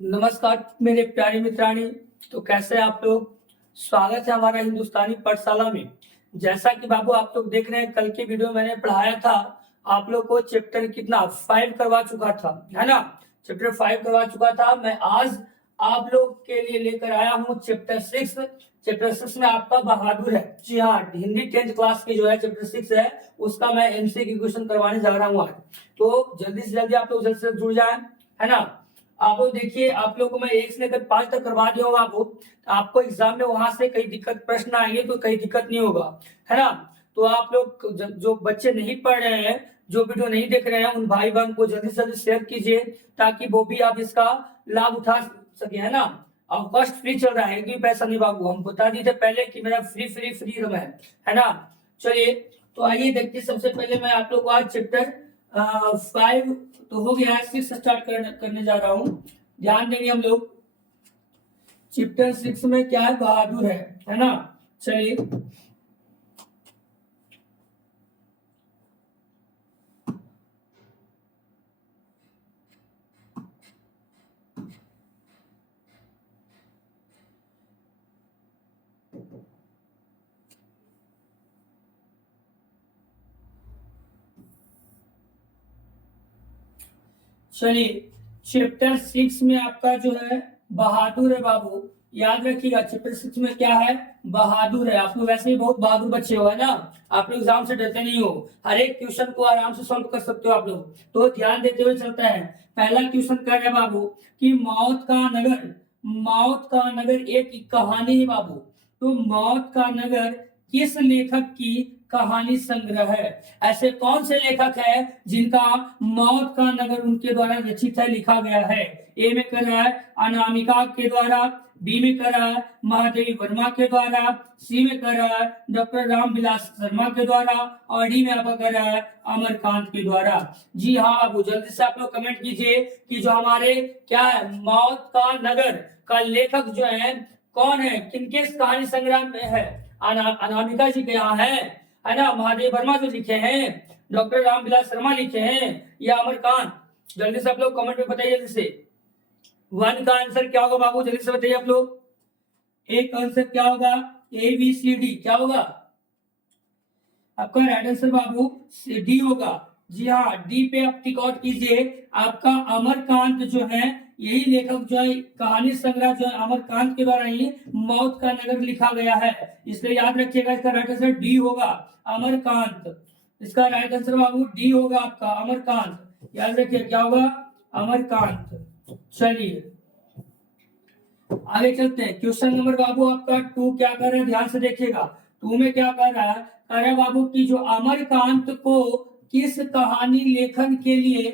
नमस्कार मेरे प्यारे मित्राणी। तो कैसे हैं आप लोग। स्वागत है हमारा हिंदुस्तानी पाठशाला में। जैसा कि बाबू आप लोग देख रहे हैं, कल के वीडियो मैंने पढ़ाया था आप लोग को चैप्टर कितना 5 करवा चुका था, है ना। चैप्टर 5 करवा चुका था। मैं आज आप लोग के लिए लेकर आया हूँ चैप्टर 6। चैप्टर 6 में आपका बहादुर है। जी हाँ, हिंदी 10th क्लास की जो है चैप्टर 6 है, उसका मैं एमसीक्यू क्वेश्चन करवाने जा रहा हूँ आज। तो जल्दी से जल्दी आप लोग जल्दी से जुड़ जाए, है ना। आप लोग देखिए, आप लोग को मैं 1 से लेकर 5 तक करवा दिया होगा। आपको एग्जाम में वहां से कई दिक्कत प्रश्न आएंगे तो कई दिक्कत नहीं होगा, है ना। तो आप लोग जो बच्चे नहीं पढ़ रहे हैं, जो वीडियो नहीं देख रहे हैं, उन भाई बहन को जल्दी से जल्दी शेयर कीजिए ताकि वो भी आप इसका लाभ उठा सके, है ना। अब कॉस्ट फ्री चल रहा है, कि पैसा नहीं बाबू, हम बता दी थे पहले कि मेरा फ्री फ्री फ्री है ना। चलिए, तो आइए देखते। सबसे पहले मैं आप लोग को आज चैप्टर 5 तो हो गया, 6 स्टार्ट करने जा रहा हूँ। ध्यान देंगे हम लोग। चैप्टर 6 में क्या है, बहादुर है ना। चलिए, चलिए चैप्टर 6 में आपका जो है बहादुर है बाबू। याद रखिएगा, चैप्टर 6 में क्या है, बहादुर है। आप लोग वैसे ही बहुत बहादुर बच्चे हो, है ना। आप लोग एग्जाम से डरते नहीं हो, हर एक क्वेश्चन को आराम से सॉल्व कर सकते हो आप लोग। तो ध्यान देते हुए चलता है। पहला क्वेश्चन कर रहे बाबू कि मौत का नगर एक कहानी है बाबू। तो मौत का नगर किस लेखक की कहानी संग्रह है। ऐसे कौन से लेखक है जिनका मौत का नगर उनके द्वारा रचित है, लिखा गया है। ए में कर रहा है अनामिका के द्वारा, बी में कर रहा है महादेवी वर्मा के द्वारा, सी में कर रहा है डॉक्टर रामविलास शर्मा के द्वारा, और डी में आपका कर रहा है अमरकांत के द्वारा। जी हाँ बाबू, जल्दी से आप लोग कमेंट कीजिए कि जो हमारे क्या है, मौत का नगर का लेखक जो है कौन है, किनके कहानी संग्रह में है। अनामिका जी के यहाँ है ना, महादेव वर्मा जो लिखे हैं, डॉक्टर रामविलास शर्मा लिखे हैं, या अमरकांत। जल्दी से आप लोग कमेंट में बताइए जल्दी से। 1 का आंसर क्या होगा बाबू, जल्दी से बताइए आप लोग। एक आंसर क्या होगा, ए बी सी डी क्या होगा आपका राइट आंसर बाबू, डी होगा। जी हाँ, डी पे आप टिक आउट कीजिए। आपका अमरकांत जो है, यही लेखक जो है, कहानी संग्रह जो है अमरकांत के द्वारा ही मौत का नगर लिखा गया है। इसलिए याद रखिएगा, इसका राइट आंसर डी होगा, अमरकांत। इसका राइट आंसर बाबू डी होगा आपका, अमरकांत। याद रखिए क्या होगा, अमरकांत। चलिए आगे चलते हैं। क्वेश्चन नंबर बाबू आपका 2 क्या कर रहा है, ध्यान से देखिएगा। 2 में क्या कर रहा है, अरे बाबू की जो अमरकांत को किस कहानी लेखन के लिए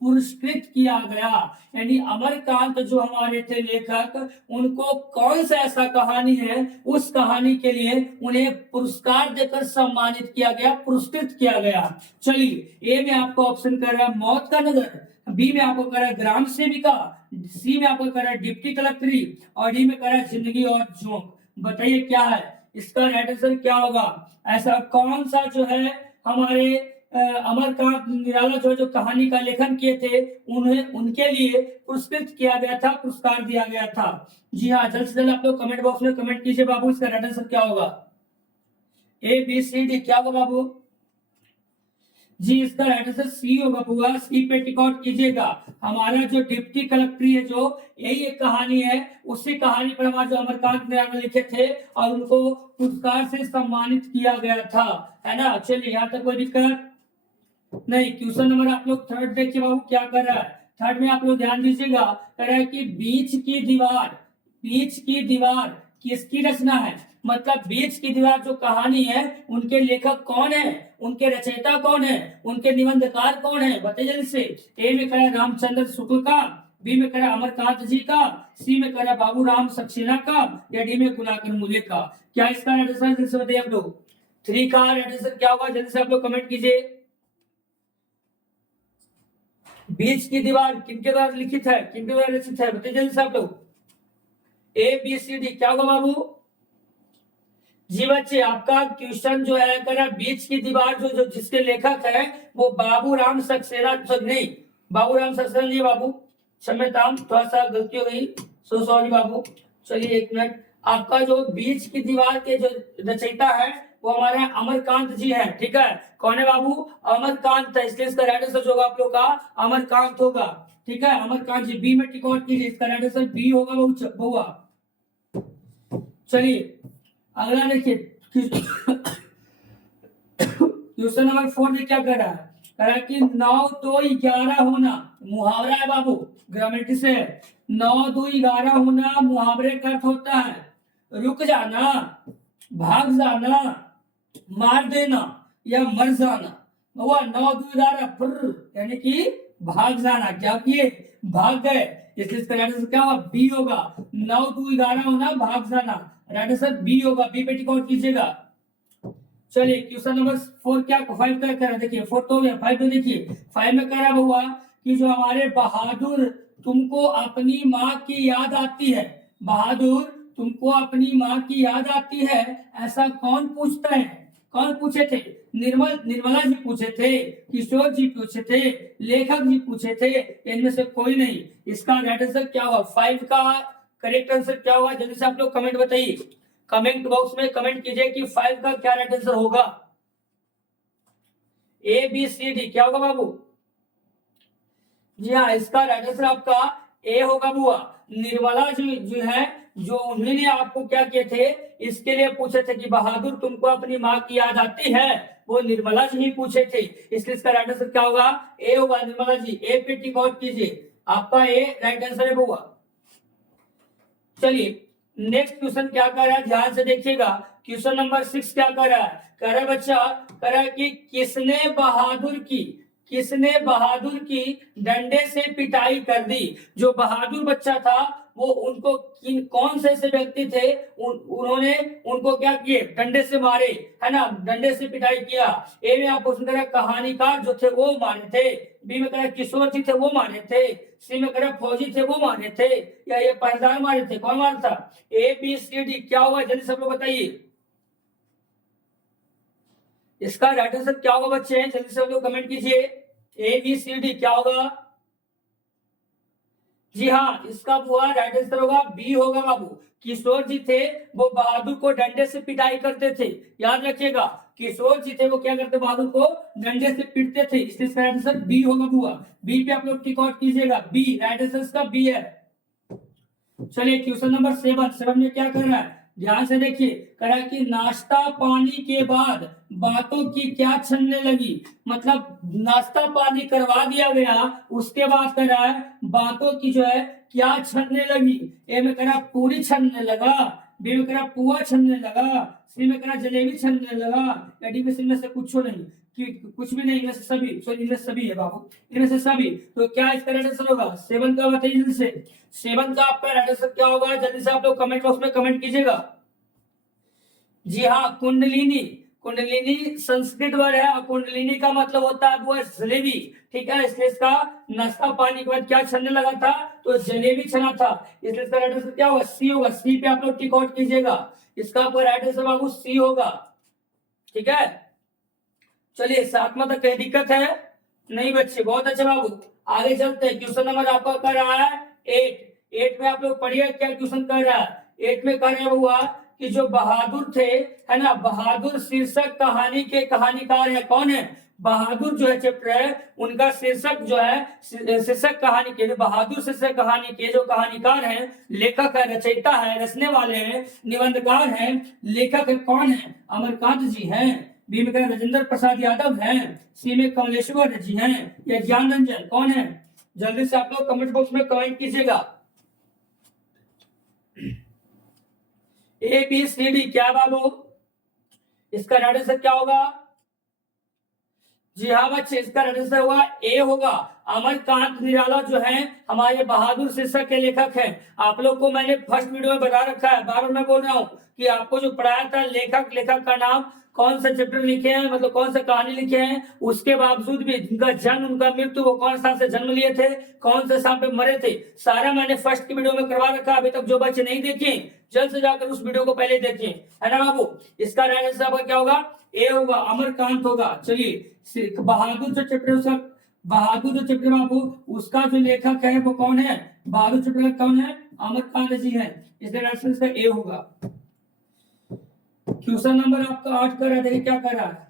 पुरस्कृत किया गया। यानी अमरकांत जो हमारे थे लेखक, उनको कौन सा ऐसा कहानी है, उस कहानी के लिए उन्हें पुरस्कार देकर सम्मानित किया गया, पुरस्कृत किया गया। चलिए, ए में आपको ऑप्शन कर रहा है मौत का नगर, बी में आपको कर रहा है ग्राम सेविका, सी में आपको कर रहा है डिप्टी कलेक्टरी, और डी में कर रहा है जिंदगी और जोंक। बताइए क्या है इसका राइट आंसर, क्या होगा। ऐसा कौन सा जो है हमारे अमरकांत निराला जो कहानी का लेखन किए थे, उन्हें उनके लिए पुरस्कृत किया गया था, पुरस्कार दिया गया था। जी हाँ, जल्द से जल्द आप लोग कमेंट बॉक्स में कमेंट कीजिए बाबू, इसका राइट आंसर क्या होगा। ए बी सी डी क्या होगा बाबू, जी इसका राइट आंसर सी होगा बुआ। सी पे टिक आउट कीजिएगा। हमारा जो डिप्टी कलेक्टरी है, जो यही एक कहानी है, उसी कहानी पर हमारे जो अमरकांत निराला लिखे थे और उनको पुरस्कार से सम्मानित किया गया था, है ना। चलिए, यहाँ तक कोई दिक्कत नहीं। क्वेश्चन नंबर आप लोग 3 देखिए बाबू क्या कर रहा है। 3 में आप लोग ध्यान दीजिएगा, कह रहा है कि बीच की दीवार किसकी रचना है। मतलब बीच की दीवार जो कहानी है, उनके लेखक कौन है, उनके रचयिता कौन है, उनके निबंधकार कौन है, बताइए जल्दी से। ए में कह रामचंद्र शुक्ल का, बी में कह अमरकांत जी का, सी में कह बाबू राम सक्सेना का, या डी में गुलाकर मूल्य का। क्या इसका आंसर जल्दी से बताइए आप लोग। 3 का आंसर क्या होगा, जल्दी से आप लोग कमेंट कीजिए। बीच की दीवार किनके द्वारा लिखित है, किनके द्वारा रचित है, बताइए जल्दी से आप लोग। ए बी सी डी क्या होगा बाबू। जी बच्चे, आपका क्वेश्चन जो है कर बीच की दीवार जो जिसके लेखक है वो बाबू राम सक्सेना, नहीं बाबू राम सक्सेना नहीं बाबू, क्षम्यताम, थोड़ा सा गलती हो गई, सो सॉरी बाबू। चलिए 1 मिनट, आपका जो बीच की दीवार के जो रचयिता है वो हमारे अमरकांत जी है, ठीक है। कौन है बाबू? अमरकांत है, इसलिए इसका राइट आंसर जो होगा आप लोग का अमरकांत होगा, ठीक है। अमरकांत जी, बी में टिक आउट कीजिए, इसका राइट आंसर बी होगा बहुआ। चलिए अगला देखिए, क्वेश्चन नंबर 4 में क्या कर रहा है? कह रहा है कि 9 2 11 होना, मुहावरा है बाबू, ग्रामेटिक से। 9 2 11 होना मुहावरे का अर्थ होता है रुक जाना, भाग जाना, मार देना या मर जाना। हुआ 9 2 11 यानी कि भाग जाना, क्या किए? भाग गए, इसलिए इसका राइट आंसर क्या होगा? बी होगा। 9 2 11 होना, भाग जाना, राइट आंसर बी होगा। बी पे टिक आउट कीजिएगा। चलिए क्वेश्चन नंबर 4 क्या 5 क्या कह रहा है? देखिए 4 तो हो गया, 5 तो देखिए। 5 में कह रहा हुआ कि जो हमारे बहादुर तुमको अपनी माँ की याद आती है, बहादुर तुमको अपनी माँ की याद आती है, ऐसा कौन पूछता है? कौन पूछे थे? निर्मला जी पूछे थे, किशोर जी पूछे थे, लेखक जी पूछे थे, इनमें से कोई नहीं। इसका राइट आंसर क्या होगा? 5 का करेक्ट आंसर क्या होगा? जल्दी से आप लोग कमेंट बताइए, कमेंट बॉक्स में कमेंट कीजिए कि 5 का क्या राइट आंसर होगा। ए बी सी डी क्या होगा बाबू? जी हाँ, इसका राइट आंसर आपका ए होगा बुआ। निर्मला जी जो है, जो उन्होंने आपको क्या किए थे, इसके लिए पूछे थे कि बहादुर तुमको अपनी माँ की याद आती है, वो निर्मला जी ही पूछे थे, इसलिए इसका राइट आंसर क्या होगा? ए होगा। निर्मला जी, ए पे टिक आउट कीजिए, आपका ए राइट आंसर है बुआ। चलिए नेक्स्ट क्वेश्चन क्या कर रहा है, ध्यान से देखिएगा। क्वेश्चन नंबर 6 क्या कर रहा है? कह रहा है बच्चा, कह रहा है कि किसने बहादुर की डंडे से पिटाई कर दी? जो बहादुर बच्चा था वो उनको कौन से ऐसे व्यक्ति थे, उन्होंने उनको क्या किए? डंडे से मारे, है ना, डंडे से पिटाई किया। ए में आप क्वेश्चन करें कहानीकार जो थे वो मारे थे, बी में करें किशोर जी थे वो मारे थे, सी में करें फौजी थे वो मारे थे, या ये पहलवान मारे थे? कौन मारा था? ए बी सी डी क्या होगा? जल्दी सब लोग बताइए, इसका राइट आंसर क्या होगा बच्चे? जल्दी से लोग कमेंट कीजिए, ए बी सी डी क्या होगा? जी हाँ, इसका हुआ राइट आंसर होगा बी होगा बाबू। किशोर जी थे वो बहादुर को डंडे से पिटाई करते थे, याद रखिएगा। किशोर जी थे वो क्या करते? बहादुर को डंडे से पीटते थे, इसलिए इसका राइट आंसर बी होगा बुआ। बी पे आप लोग टिक आउट कीजिएगा, बी राइट आंसर इसका बी है। चलिए क्वेश्चन नंबर 7 में क्या कर रहा है? ध्यान से देखिए, कह रहा है कि नाश्ता पानी के बाद बातों की क्या छनने लगी। मतलब नाश्ता पानी करवा दिया गया, उसके बाद कह रहा है बातों की जो है क्या छनने लगी। ए में कह रहा पूरी छनने लगा, बी में कह रहा पुआ छनने लगा, सी में कह रहा जलेबी छनने लगा, या डी में से कुछ नहीं, कि कुछ भी नहीं, इनमें से सभी, सॉरी इनमें सभी है बाबू, इनमें से सभी। तो क्या इसका राइट आंसर होगा? 7 का बताइए जल्दी से, 7 का आपका राइट आंसर क्या होगा? जल्दी से आप लोग कमेंट बॉक्स में कमेंट कीजिएगा। जी हाँ, कुंडलिनी। कुंडलिनी संस्कृत वर्ड है और कुंडलिनी का मतलब होता है वो जलेबी, ठीक है। इसलिए इसका नाश्ता पानी के बाद क्या छनने लगा था? तो जलेबी छना था, इसलिए इसका राइट आंसर क्या होगा? सी होगा। सी पे आप लोग टिक आउट कीजिएगा, इसका आपका राइट आंसर बाबू सी होगा, ठीक है। चलिए 7वां तक कहीं दिक्कत है नहीं बच्चे? बहुत अच्छा बाबू, आगे चलते हैं। क्वेश्चन नंबर आपका कर रहा है 8 में आप लोग पढ़िए क्या क्वेश्चन कर रहा है। 8 में कर रहा हुआ कि जो बहादुर थे, है ना, बहादुर शीर्षक कहानी के कहानीकार है, कौन है? बहादुर जो है चैप्टर है, उनका शीर्षक जो है, शीर्षक कहानी के, बहादुर शीर्षक कहानी के जो कहानीकार हैं, लेखक है, रचयिता है, रचने वाले हैं, निबंधकार हैं, लेखक है, कौन है? अमरकांत जी हैं। बी में राजेंद्र प्रसाद यादव हैं, सी में कमलेश्वर जी हैं, या ज्ञान रंजन कौन है? जल्दी से आप लोग कमेंट बॉक्स में कमेंट कीजिएगा। ए बी सी डी क्या बाबू? इसका राइट आंसर क्या होगा? जी हाँ बच्चे, इसका राइट आंसर होगा ए होगा। अमरकांत निराला जो है हमारे बहादुर शीर्षक के लेखक हैं। आप लोग को मैंने फर्स्ट वीडियो में बता रखा है, बार बार मैं बोल रहा हूँ कि आपको जो पढ़ाया था लेखक का नाम, कौन सा चैप्टर लिखे हैं, मतलब कौन सा कहानी लिखे हैं, उसके बावजूद भी उनका जन्म, उनका मृत्यु, वो कौन साल से जन्म लिए थे, कौन से साल पे मरे थे, सारा मैंने फर्स्ट की वीडियो में करवा रखा है। अभी तक जो बच्चे नहीं देखे जल्द से जाकर उस वीडियो को पहले देखें, है ना बाबू। इसका राइट आंसर आपका क्या होगा? ए होगा, अमरकांत होगा। चलिए बहादुर जो चैप्टर उसका बहादुर जो चैप्टर बाबू, उसका जो लेखक है वो कौन है? बहादुर चैप्टर का कौन है? अमरकांत जी है, इसलिए आंसर इसका ए होगा। क्वेश्चन नंबर आपका 8 कर रहा है, देखिए क्या कर रहा है।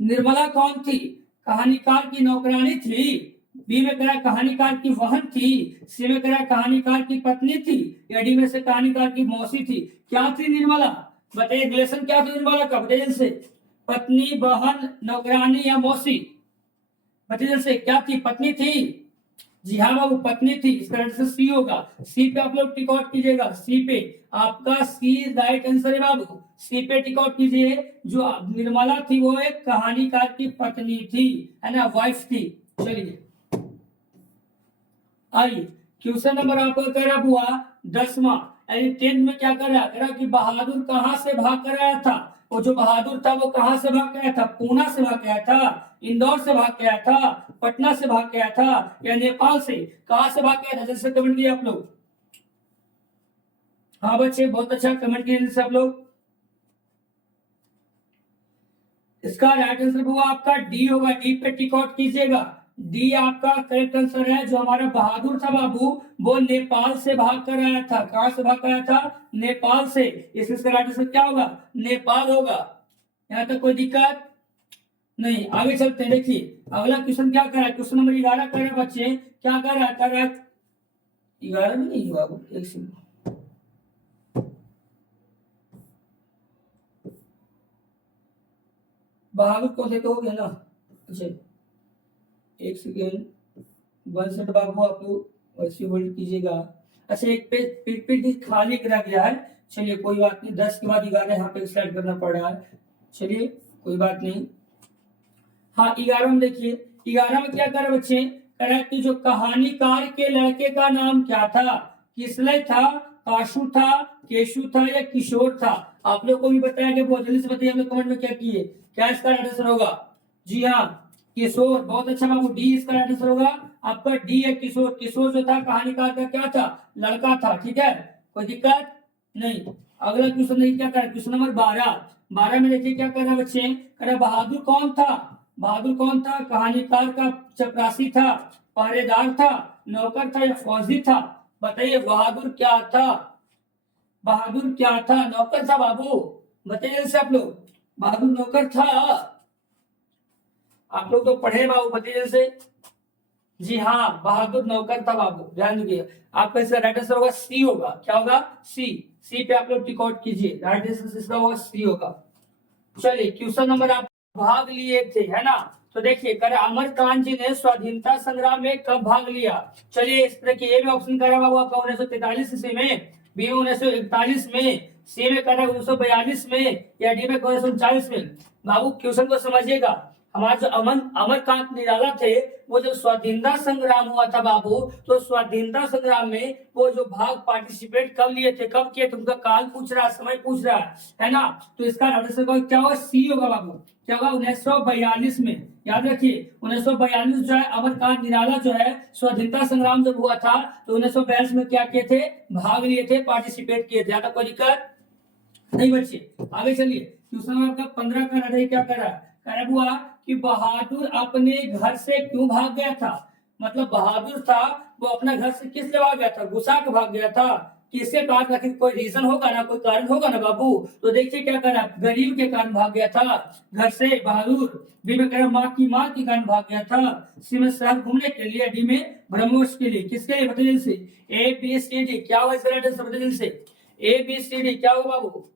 निर्मला कौन थी? कहानीकार की नौकरानी थी। बी में कह कहानीकार की बहन थी। सी में कह कहानीकार की पत्नी थी। या डी में से कहानीकार की मौसी थी। क्या थी निर्मला? बताइए रिलेशन क्या था निर्मला का, बताइए से। पत्नी, बहन, नौकरानी या मौसी? बताइए से क्या थी? पत्नी थी। जी हाँ बाबू, पत्नी थी, इसका आंसर सी होगा। सी पे आप लोग टिक आउट कीजिएगा, सी पे आपका सी राइट आंसर है बाबू। सी पे टिक आउट कीजिए। जो निर्मला थी वो एक कहानीकार की पत्नी थी, है ना, वाइफ थी। चलिए आइए क्वेश्चन नंबर आपका कह रहा हुआ 10वां, यानी 10 में क्या कर रहा कि बहादुर कहां से भाग कर आया था? वो जो बहादुर था वो कहां से भाग गया था? पूना से भाग गया था, इंदौर से भाग गया था, पटना से भाग गया था, या नेपाल से? कहां से भाग गया था? जैसे कमेंट किया आप लोग। हाँ बच्चे, बहुत अच्छा कमेंट किए सब लोग। इसका राइट आंसर हुआ आपका डी होगा। डी पे टिक आउट कीजिएगा। डी आपका करेक्ट आंसर है। जो हमारा बहादुर था बाबू, वो नेपाल से भाग कर आया था। कहां से भाग कर आया था? नेपाल से। इसका राइट आंसर क्या होगा? नेपाल होगा। यहां तक कोई दिक्कत नहीं। आगे चलते हैं, देखिए अगला क्वेश्चन क्या कर रहा है। क्वेश्चन नंबर 11 कर रहा है बच्चे, क्या कर रहा है? 11 में नहीं बाबू, एक सेकंड। बहादुर को देते हो गया ना? अच्छा एक सेकेंड, 1 सेकंड बाबू, आप लोग वैसे होल्ड कीजिएगा। अच्छा एक पेज पीपीटी खाली करा गया है। चलिए कोई बात नहीं, 10 के बाद 11 यहाँ पे स्लाइड करना पड़ रहा है। चलिए कोई बात नहीं। हाँ 11 में देखिए, 11 में क्या कर रहे बच्चे? कह रहा है कि जो कहानीकार के लड़के का नाम क्या था? किसलय था, काशु था, केशु था या किशोर था? आप लोग को भी बताया गया, बहुत जल्दी से बताइए हम लोग कमेंट में क्या किए। क्या इसका आंसर होगा? जी हाँ किशोर, बहुत अच्छा बाबू। डी इसका आंसर होगा आपका, डी है किशोर। किशोर जो था कहानीकार का क्या था? लड़का था। ठीक है, कोई दिक्कत नहीं। अगला क्वेश्चन देखिए क्या कर रहा है। क्वेश्चन नंबर 12 में देखिए क्या कर रहा है बच्चे? कह रहा बहादुर कौन था? बहादुर कौन था? कहानीकार का चपरासी था, पहरेदार था, नौकर था या फौजी था? बताइए बहादुर क्या था? बहादुर क्या था? नौकर था बाबू। बताइए जैसे आप लोग, बहादुर नौकर था। आप लोग तो पढ़े बाबू, बताइए जैसे। जी हाँ बहादुर नौकर था बाबू, ध्यान दीजिए। आपका इसका राइट आंसर होगा सी होगा। क्या होगा? सी। सी पे आप लोग टिक आउट कीजिए, राइट आंसर इसका होगा सी होगा। चलिए क्वेश्चन नंबर आप भाग लिए थे, है ना? तो देखिए कर अमरकांत जी ने स्वाधीनता संग्राम में कब भाग लिया? चलिए इस तरह की ए में ऑप्शन कर रहा बाबू आपका 1943 ईस्वी में, बी में 1941 में, सी में कर रहा 1942 में, या डी में 1939 में? बाबू क्वेश्चन को समझिएगा। हमारे जो अमरकांत निराला थे, वो जब स्वाधीनता संग्राम हुआ था बाबू, तो स्वाधीनता संग्राम में वो जो भाग पार्टिसिपेट कब लिए थे, कब किए थे, उनका काल पूछ रहा है, समय पूछ रहा है ना? तो इसका आंसर क्या होगा? सी होगा बाबू। क्या होगा? 1942 में। याद रखिए 1942 जो है अमरकांत निराला जो है स्वाधीनता संग्राम जब हुआ था, तो 1942 में क्या किए थे? भाग लिए थे, पार्टिसिपेट किए थे। यहाँ तक कोई दिक्कत नहीं बच्चे। आगे चलिए क्वेश्चन आपका 15 का रहा है, क्या कर रहा है? कह हुआ कि बहादुर अपने घर से क्यों भाग गया था? मतलब बहादुर था वो अपना घर से किस लिए भाग गया था? गुस्सा के भाग गया था? किसके कारण? आखिर कोई रीजन होगा ना, कोई कारण होगा ना बाबू। तो देखिए क्या कर रहा है, गरीब के कारण भाग गया था घर से बहादुर। बी में कह रहा माँ के कारण भाग गया था। सी में शहर घूमने के लिए, डी में ब्रह्मोस के लिए। किसके लिए? बताइए से। ए बी सी डी क्या हुआ इसका राइट आंसर? बताइए से। ए बी सी डी क्या होगा बाबू?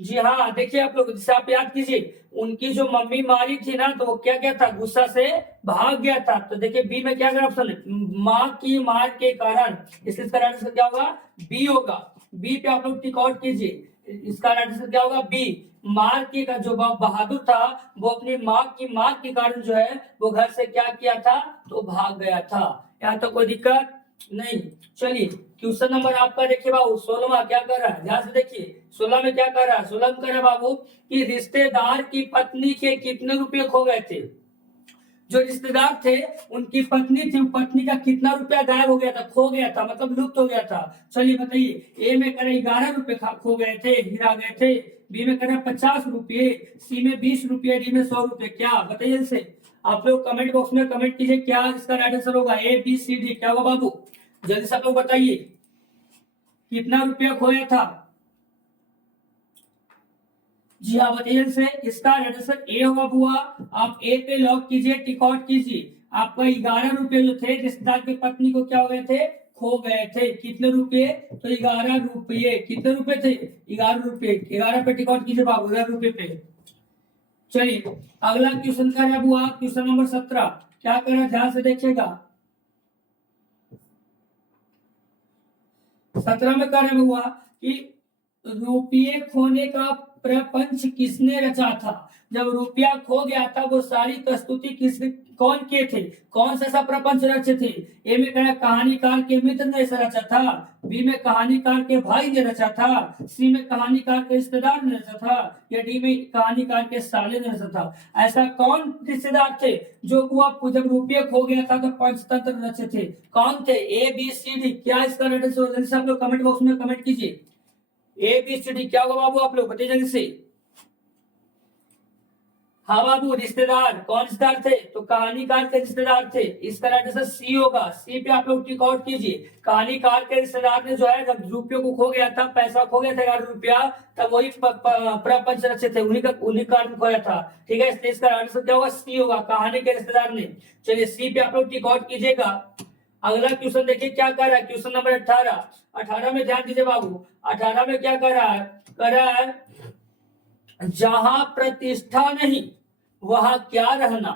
जी हाँ देखिए आप लोग, जैसे आप याद कीजिए, उनकी जो मम्मी मारी थी ना, तो वो क्या क्या था? गुस्सा से भाग गया था। तो देखिए बी में क्या क्या ऑप्शन है? माँ की मार के कारण। इसका राइट आंसर क्या होगा? बी होगा। बी पे आप लोग टिक आउट कीजिए। इसका राइट आंसर क्या होगा? बी। मार के का जो बहादुर था, वो अपनी माँ की मार के कारण जो है वो घर से क्या किया था? तो भाग गया था। यहाँ तो कोई दिक्कत नहीं। चलिए क्वेश्चन नंबर आपका देखिए बाबू 16वां क्या कर रहा है, ध्यान से देखिए। 16 में क्या कर रहा है? 16 में कर रहा है बाबू कि रिश्तेदार की पत्नी के कितने रुपए खो गए थे? जो रिश्तेदार थे उनकी पत्नी थी, पत्नी का कितना रुपया गायब हो गया था, खो गया था, मतलब लुप्त हो गया था? चलिए बताइए। ए में करे 11 रुपए खो गए थे, गिरा गए थे। बी में करे 50 रुपये, सी में 20 रुपये, डी में 100 रुपये। क्या बताइए इनसे? आप लोग कमेंट बॉक्स में कमेंट कीजिए क्या इसका राइट आंसर होगा, ए बी सी डी क्या होगा बाबू, जल्दी से आप लोग बताइए कितना रुपया खोया था। जी हाँ बताइए से इसका राइट आंसर ए होगा बुआ। आप ए पे लॉक कीजिए, टिक आउट कीजिए। आपका 11 रुपए जो थे रिश्तेदार की पत्नी को क्या हो गए थे, खो गए थे। कितने रुपए, तो 11 रुपये। कितने रुपए थे, 11 रुपये। 11 पे टिक आउट कीजिए बाबू, 11 रुपए पे। चलिए अगला क्वेश्चन कर रहा है बुआ, क्वेश्चन नंबर 17 क्या कर रहा है ध्यान से देखिएगा। 17 में कह रहे हुआ कि रुपये खोने का प्रपंच किसने रचा था। जब रुपया खो गया था वो सारी प्रस्तुति कौन के थे, कौन सा प्रपंच रचे थे। ए में कहा कहानीकार के मित्र ने ऐसा रचा था, बी में कहानीकार के भाई ने रचा था, सी में कहानीकार के रिश्तेदार ने रचा था, या डी में कहानीकार के साले ने रचा था। ऐसा कौन रिश्तेदार थे जो जब रुपये खो गया था तो पंचतंत्र रचे थे, कौन थे, ए बी सी डी। क्या इसका राइट आंसर, आप लोग कमेंट बॉक्स में कमेंट कीजिए। ए बी सी डी क्या होगा बाबू, आप लोग बताइए जल्दी से। हाँ बाबू रिश्तेदार, कौन रिश्तेदार थे, तो कहानीकार के रिश्तेदार थे। इसका राइट आंसर सी होगा। सी पे आप लोग टिक आउट कीजिए। कहानीकार के रिश्तेदार ने जो है जब रुपये को खो गया था, पैसा खो गया था 11 रुपया, तब वही प्रपंच रचे थे, उन्हीं कारण खोया था। ठीक है, इसलिए इसका आंसर क्या होगा, सी होगा, कहानी के रिश्तेदार ने। चलिए सी पे आप लोग टिक आउट कीजिएगा। अगला क्वेश्चन देखिए क्या कर रहा है, क्वेश्चन नंबर 18। 18 में ध्यान दीजिए बाबू। 18 में क्या कर रहा है, कर रहा है जहां प्रतिष्ठा नहीं वहां क्या रहना।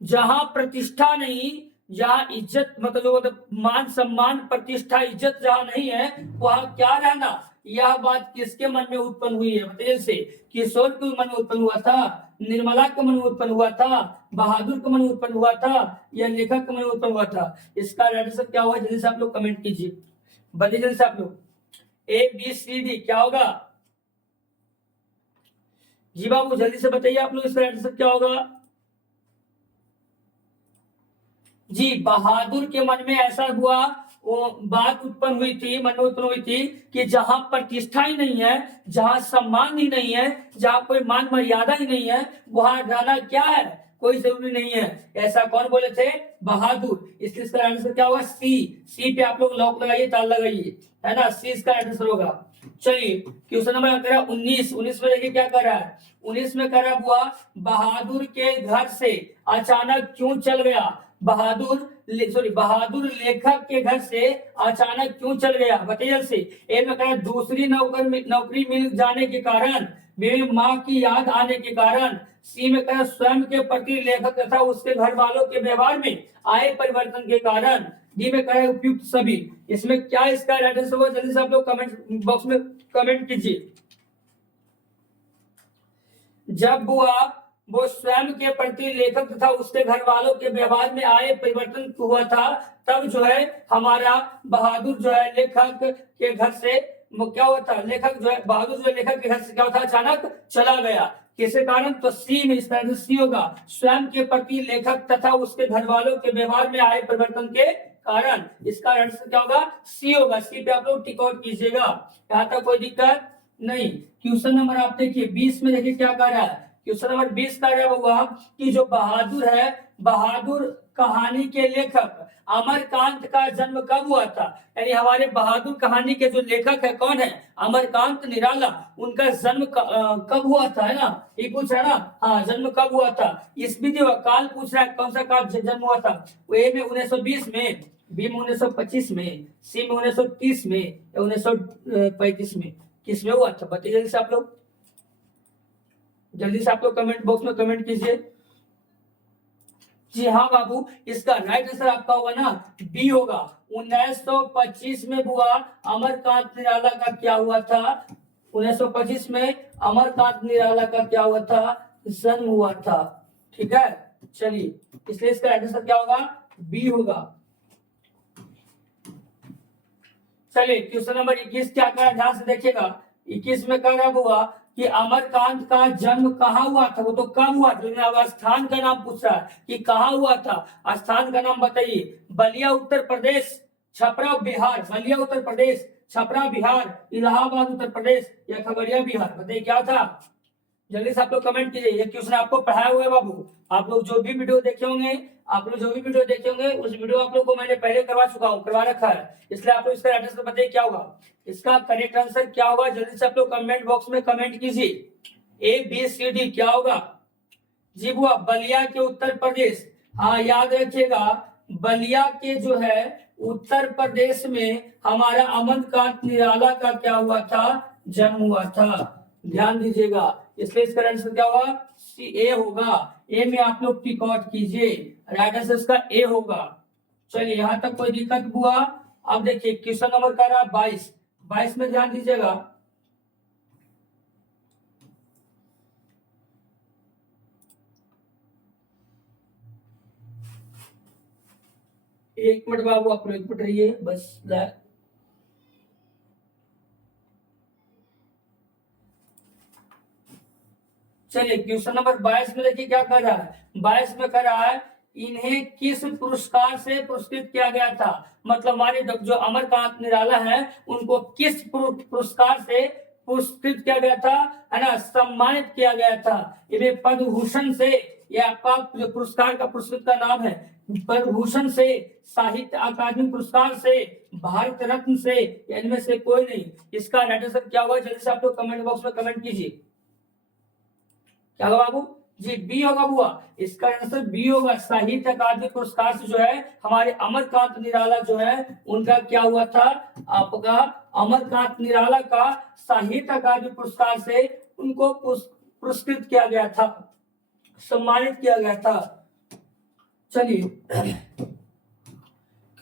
जहां प्रतिष्ठा नहीं, जहां इज्जत मतलब मान सम्मान प्रतिष्ठा इज्जत जहां नहीं है वहां क्या रहना। यह बात किसके मन में उत्पन्न हुई है, बताइए से। किशोर के मन में उत्पन्न हुआ था, निर्मला के मन में उत्पन्न हुआ था, बहादुर के मन में उत्पन्न हुआ था, या लेखक के मन में उत्पन्न हुआ था। इसका राइट आंसर क्या होगा, जल्दी से आप लोग कमेंट कीजिए, बताइए जल्दी से आप लोग। ए बी सी डी क्या होगा, जी बाबू जल्दी से बताइए आप लोग, इसका राइट आंसर क्या होगा। जी बहादुर के मन में ऐसा हुआ, वो बात उत्पन्न हुई थी, मन में उत्पन्न हुई थी कि जहां प्रतिष्ठा ही नहीं है, जहां सम्मान ही नहीं है, जहां कोई मान मर्यादा ही नहीं है, वहां रहना क्या है, कोई जरूरी नहीं है। ऐसा कौन बोले थे, बहादुर। इसलिए इसका आंसर क्या होगा, सी। सी पे आप लोग लॉक लगाइए, ताल लगाइए, है ना, सी इसका आंसर होगा। चलिए क्वेश्चन नंबर 19। 19 में देखिए क्या कर रहा है, 19 में कर रहा हुआ बहादुर के घर से अचानक क्यों चल गया। बहादुर बहादुर लेखक के घर से अचानक क्यों चल गया, बताइए से। ए में कहा दूसरी नौकरी मिल जाने के कारण, बी में माँ की याद आने के कारण, सी में कहा स्वयं के प्रति लेखक तथा उसके घर वालों के व्यवहार में आए परिवर्तन के कारण, डी में कहा उपयुक्त सभी। इसमें क्या इसका राइट आंसर होगा, जल्दी से आप लोग कमेंट बॉक्स में कमेंट कीजिए। जब वो स्वयं के प्रति लेखक तथा उसके घर वालों के व्यवहार में आए परिवर्तन हुआ था, तब जो है हमारा बहादुर जो है लेखक के घर से क्या हुआ था, लेखक जो है बहादुर जो है लेखक के घर से क्या होता अचानक चला गया। किसके कारण, तो सी में इसका आंसर सी होगा, स्वयं के प्रति लेखक तथा उसके घर वालों के व्यवहार में आए परिवर्तन के कारण। इसका आंसर क्या होगा, सी होगा। सी पे आप लोग टिक आउट कीजिएगा, यहाँ तक कोई दिक्कत नहीं। क्वेश्चन नंबर आप देखिए 20 में देखिए क्या कर रहा है। क्वेश्चन नंबर 20 का जवाब होगा कि जो बहादुर है, बहादुर कहानी के लेखक अमरकांत का जन्म कब हुआ था। यानी हमारे बहादुर कहानी के जो लेखक है कौन है, अमरकांत निराला, उनका जन्म कब हुआ था, है ना, ये पूछ रहा है ना। हाँ जन्म कब हुआ था, इस विधि काल पूछ रहा है, कौन सा काल जन्म हुआ था। वो ए में 1920 में, बी में 1925 में, सी में 1930 में, या 1935 में, किसमें हुआ था, बताइए जल्दी से आप लोग। जल्दी से आप लोग कमेंट बॉक्स में कमेंट कीजिए। जी हाँ बाबू, इसका राइट आंसर आपका होगा ना, बी होगा। 1925 में बुआ अमरकांत निराला का क्या हुआ था, 1925 में अमरकांत निराला का क्या हुआ था, जन्म हुआ था। ठीक है, चलिए इसलिए इसका राइट आंसर क्या होगा, बी होगा। चलिए क्वेश्चन नंबर 21 क्या करा, ध्यान से देखिएगा। 21 में कह रहा हुआ कि अमरकांत का जन्म कहाँ हुआ था, वो तो कब हुआ था, अब स्थान का नाम पूछ रहा है कि कहाँ हुआ था। स्थान का नाम बताइए। बलिया उत्तर प्रदेश, छपरा बिहार, बलिया उत्तर प्रदेश, छपरा बिहार, इलाहाबाद उत्तर प्रदेश, या खगड़िया बिहार, बताइए क्या था। जल्दी से आप लोग कमेंट कीजिए। ये क्वेश्चन आपको पढ़ाया हुआ है बाबू। आप लोग जो भी वीडियो देखे होंगे, उस वीडियो आप लोग को मैंने पहले करवा रखा है, इसलिए आप लोग इसका राइट आंसर बताइए क्या होगा। इसका करेक्ट आंसर क्या होगा, जल्दी से आप लोग कमेंट बॉक्स में कमेंट कीजिए। ABCD क्या होगा जी बुआ? बलिया के उत्तर प्रदेश। हाँ याद रखिएगा, बलिया के जो है उत्तर प्रदेश में हमारा अमरकांत निराला का क्या हुआ था, जन्म हुआ था। ध्यान दीजिएगा, इसलिए इसका आंसर क्या होगा, A होगा। ए में आप लोग टिक आउट कीजिए, राइट आंसर इसका A होगा। चलिए यहां तक कोई दिक्कत हुआ? अब देखिए क्वेश्चन नंबर का रहा 22 में ध्यान दीजिएगा। एक मिनट बाबू, आप लोग एक मिनट रहिए बस। चलिए क्वेश्चन नंबर 22 में देखिए क्या कर रहा है। 22 में कर रहा है, इन्हें किस पुरस्कार से पुरस्कृत किया गया था। मतलब हमारे जो अमरकांत निराला है उनको किस पुरस्कार से पुरस्कृत किया गया था, है ना, सम्मानित किया गया था। इन्हें पद्म भूषण से, ये आपका जो पुरस्कार का पुरस्कृत का नाम है, पद्म भूषण से, साहित्य अकादमी पुरस्कार से, भारत रत्न से, इनमें से कोई नहीं। इसका राइट आंसर क्या होगा, जल्दी से आप लोग कमेंट बॉक्स में कमेंट कीजिए। क्या होगा बाबू जी? बी होगा बुआ। इसका आंसर बी होगा। साहित्य अकादमी पुरस्कार से जो है हमारे अमरकांत निराला जो है उनका क्या हुआ था, आपका अमरकांत निराला का साहित्य अकादमी पुरस्कार से उनको पुरस्कृत किया गया था, सम्मानित किया गया था। चलिए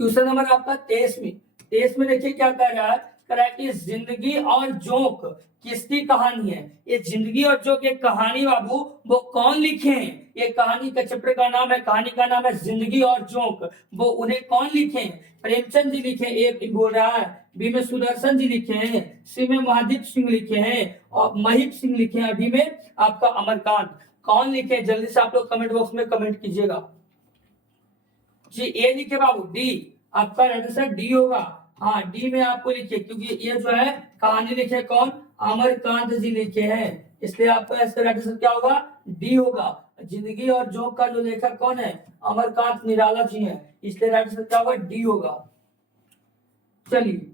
क्वेश्चन नंबर आपका 23 में देखिए क्या कह रहा है, कि जिंदगी और जोंक किसकी कहानी है। ये जिंदगी और जोंक एक कहानी बाबू, वो कौन लिखे हैं? ये कहानी का चैप्टर का नाम है, कहानी का नाम है जिंदगी और जोंक। वो उन्हें कौन लिखे हैं? प्रेमचंद जी लिखे, एक बोल रहा है। बी में सुदर्शन जी लिखे हैं, सी में महादीप सिंह लिखे हैं, और महिप सिंह लिखे हैं, डी में आपका अमरकांत। कौन लिखे? जल्दी से आप लोग कमेंट बॉक्स में कमेंट कीजिएगा जी। ए लिखे बाबू, डी आपका आंसर डी होगा। हाँ डी में आपको लिखिए, क्योंकि ये जो है कहानी लिखे कौन, अमरकांत जी लिखे हैं, इसलिए आपका इसका आंसर क्या होगा, डी होगा। जिंदगी और जोंक का जो लेखक कौन है, अमरकांत निराला जी हैं, इसलिए आंसर क्या होगा, डी होगा। चलिए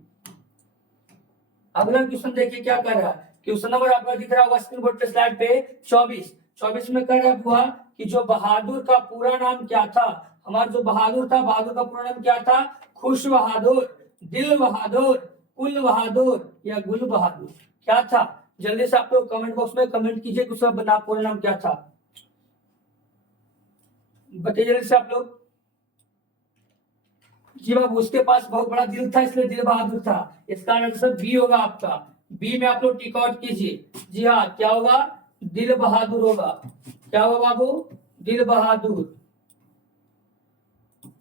अगला क्वेश्चन देखिए क्या कर रहा है। क्वेश्चन नंबर आपका दिख रहा होगा स्क्रीन बोर्ड पे, स्लाइड पे 24 में कर रहा हुआ कि जो बहादुर का पूरा नाम क्या था। हमारा जो बहादुर था, बहादुर का पूरा नाम क्या था, खुश बहादुर, दिल बहादुर, कुल बहादुर या गुल बहादुर, क्या था? जल्दी से आप लोग कमेंट बॉक्स में कमेंट कीजिए कि उसका पूरा नाम क्या था, बताइए जल्दी से आप लोग। जी बाबू, उसके पास बहुत बड़ा दिल था इसलिए दिल बहादुर था। इसका आंसर बी होगा आपका। बी में आप लोग टिक आउट कीजिए। जी हाँ, क्या होगा, दिल बहादुर होगा। क्या होगा बाबू, दिल बहादुर।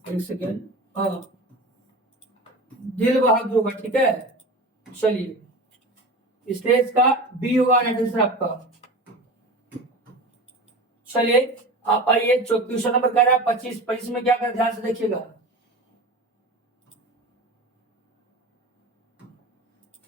एक सेकेंड, हाँ दिल बहादुर होगा, ठीक है। चलिए इसलिए इसका बी होगा आंसर आपका। चलिए आप आइए, क्वेश्चन नंबर क्या है 25 में क्या कर, ध्यान से देखिएगा।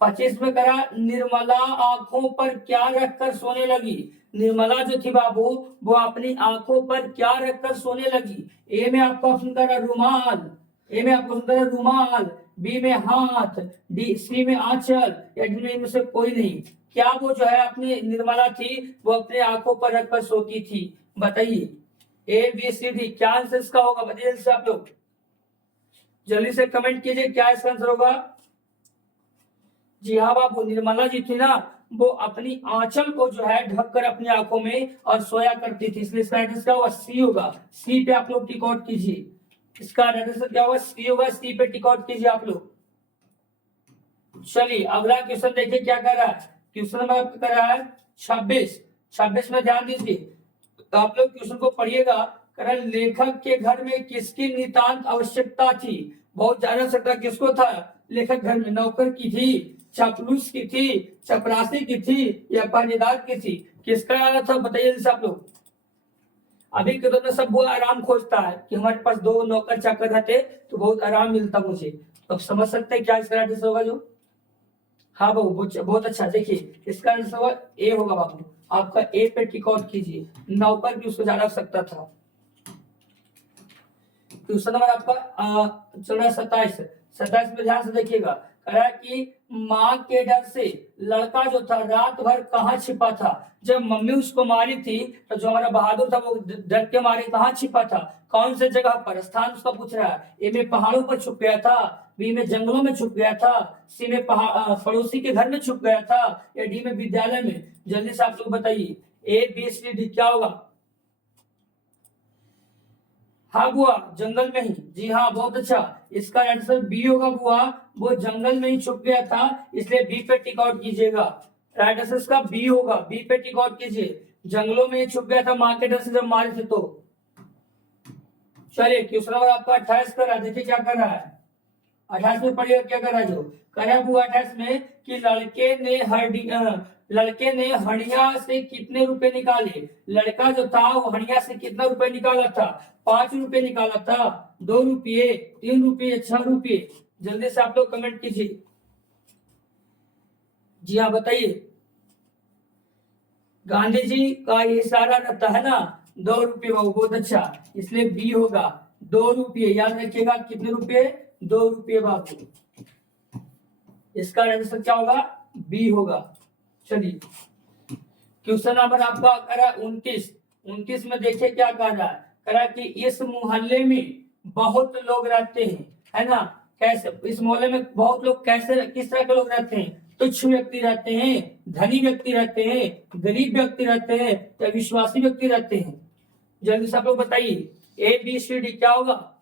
25 में करा, निर्मला आंखों पर क्या रखकर सोने लगी। निर्मला जो थी बाबू, वो अपनी आंखों पर क्या रखकर सोने लगी। ए में आपका ऑप्शन करा रुमाल, ए में आपको ऑप्शन करा रुमाल, बी में हाथ, डी सी में आंचल, या डी में से कोई नहीं। क्या वो जो है अपनी निर्मला थी, वो अपने आंखों पर रखकर सोती थी, बताइए। ए बी सी डी, क्या आंसर इसका होगा, बताइए जल्दी से आप लोग, जल्दी से कमेंट कीजिए क्या इसका आंसर होगा। जी हाँ बाबू, निर्मला जी थी ना, वो अपनी आंचल को जो है ढककर अपनी आंखों में और सोया करती थी, इसलिए इसका आंसर क्या होगा, सी होगा। सी पे आप लोग टिक आउट कीजिए, इसका आंसर क्या होगा, सी होगा। सी पे टिक आउट कीजिए आप लोग। चलिए अगला क्वेश्चन देखिए क्या कर रहा है। क्वेश्चन नंबर आपका कर रहा है 26 में ध्यान दीजिए, तो आप लोग क्वेश्चन को पढ़िएगा। लेखक के घर में किसकी नितांत आवश्यकता थी। बहुत ज्यादा आवश्यकता किसको था, लेखक घर में नौकर की थी, चापलूस की थी, चपरासी की थी, या पहरेदार की थी, किसका आना था, बताइए जैसे आप लोग। अभी के दौर में सब वो आराम खोजता है कि हमारे पास 2 नौकर चाकर रहते तो बहुत आराम मिलता मुझे, तो समझ सकते हैं क्या इसका आंसर होगा जो। हाँ बाबू बहुत अच्छा। देखिए इसका आंसर होगा ए होगा बाबू, आपका ए पे टिक आउट कीजिए। नौकर भी उसको ज्यादा सकता था। क्वेश्चन नंबर आपका चल रहा है 27। 27 में ध्यान से देखिएगा, कह रहा है कि माँ के डर से लड़का जो था रात भर कहाँ छिपा था। जब मम्मी उसको मारी थी तो जो हमारा बहादुर था वो डर के मारे कहाँ छिपा था, कौन से जगह पर, स्थान उसका पूछ रहा है। ए में पहाड़ों पर छुप गया था, बी में जंगलों में छुप गया था, सी में पड़ोसी के घर में छुप गया था, या डी में विद्यालय में। जल्दी से आप लोग बताइए ए बी सी डी क्या होगा। हाँ बुआ जंगल में ही, जी हाँ बहुत अच्छा। इसका आंसर बी होगा बुआ, वो जंगल में ही छुप गया था, इसलिए बी पे टिक आउट कीजिएगा। राइट आंसर इसका बी होगा, बी पे टिक आउट कीजिए। जंगलों में ही छुप गया था माँ के डर से जब मारे थे तो। चलिए क्वेश्चन नंबर आपका 28 कर रहा है, देखिए क्या कर रहा है। 28 में पढ़िएगा क्या कर रहा है। जो कर रहा है बुआ 28 में कि लड़के ने हड़िया से कितने रुपए निकाले। लड़का जो था वो हड़िया से कितना रुपए निकाला था, 5 रुपए निकाला था, 2 रुपये, 3 रुपये, 6 रुपये। जल्दी से आप लोग कमेंट कीजिए। जी हाँ बताइए। गांधी जी का ये इशारा रहता है ना, 2 रुपये बाबू बहुत अच्छा, इसलिए बी होगा 2 रुपये। याद रखिएगा कितने रुपये, 2 रुपये बाबू। इसका आंसर क्या होगा, बी होगा। चलिए क्वेश्चन नंबर आपका करा 29। 29 में देखिए क्या कह रहा है, कह कि इस मोहल्ले में बहुत लोग रहते हैं, है ना। कैसे इस मोहल्ले में बहुत लोग, कैसे किस तरह के लोग रहते हैं। तुच्छ व्यक्ति रहते हैं, धनी व्यक्ति रहते हैं, गरीब व्यक्ति रहते हैं, या विश्वासी व्यक्ति रहते हैं। जल्दी से आप लोग बताइए ए बी सी डी क्या होगा।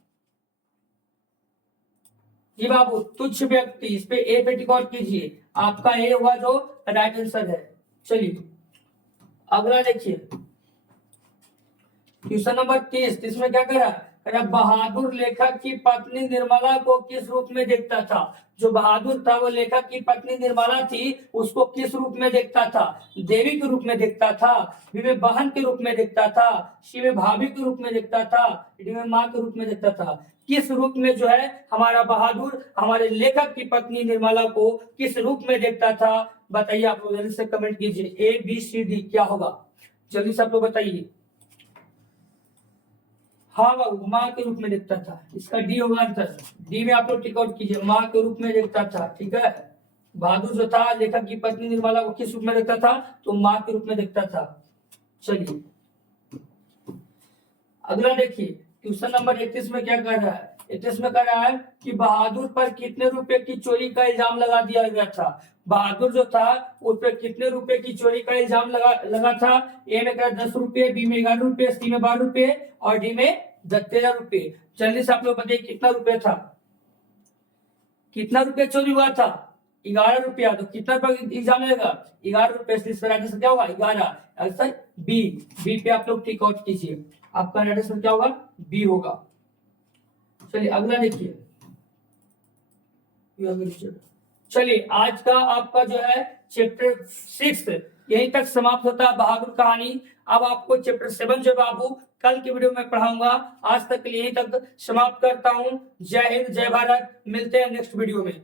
जी बाबू तुच्छ व्यक्ति, इस पे ए पे टिक आउट कीजिए, आपका ए होगा जो राइट आंसर है। चलिए अगला देखिए क्वेश्चन नंबर 30। इसमें क्या करा, बहादुर लेखक की पत्नी निर्मला को किस रूप में देखता था। जो बहादुर था वो लेखक की पत्नी निर्मला थी, उसको किस रूप में देखता था। देवी के रूप में देखता था, बी में बहन के रूप में देखता था, सी में भाभी के रूप में देखता था, डी में माँ के रूप में देखता था। किस रूप में जो है हमारा बहादुर हमारे लेखक की पत्नी निर्मला को किस रूप में देखता था, बताइए आप लोग जल्दी से कमेंट कीजिए। ए बी सी डी क्या होगा, जल्दी से आप लोग बताइए। हाँ बाबू माँ के रूप में देखता था, इसका डी होगा आंसर। डी में आप लोग टिक आउट कीजिए, माँ के रूप में देखता था। ठीक है, बहादुर जो था लेखक की पत्नी निर्मला को किस रूप में देखता था, तो माँ के रूप में देखता था। चलिए अगला देखिए क्वेश्चन नंबर 31 में क्या कर रहा है। 31 में कह रहा है कि बहादुर पर कितने रुपए की चोरी का इल्जाम लगा दिया गया था। बहादुर जो था उस पर कितने रुपए की चोरी का इल्जाम लगा था। ए में कहा 10 रुपये, बी में 11 रुपये, सी में 12 रुपये, और डी में 13 रुपये। जल्दी से आप लोग बताइए कितना रुपया था, कितना रुपया चोरी हुआ था। 11 रुपया, तो कितना रुपया एग्जाम लगेगा, 11 रुपये। से क्या होगा 11, आंसर बी। बी पे आप लोग टिक आउट कीजिए, आपका आंसर क्या होगा, बी होगा। चलिए अगला देखिए। चलिए आज का आपका जो है चैप्टर 6 यहीं तक समाप्त होता है, बहादुर कहानी। अब आपको चैप्टर 7 जो बाबू कल की वीडियो में पढ़ाऊंगा। आज तक के लिए यहीं तक समाप्त करता हूं। जय हिंद, जय भारत, मिलते हैं नेक्स्ट वीडियो में।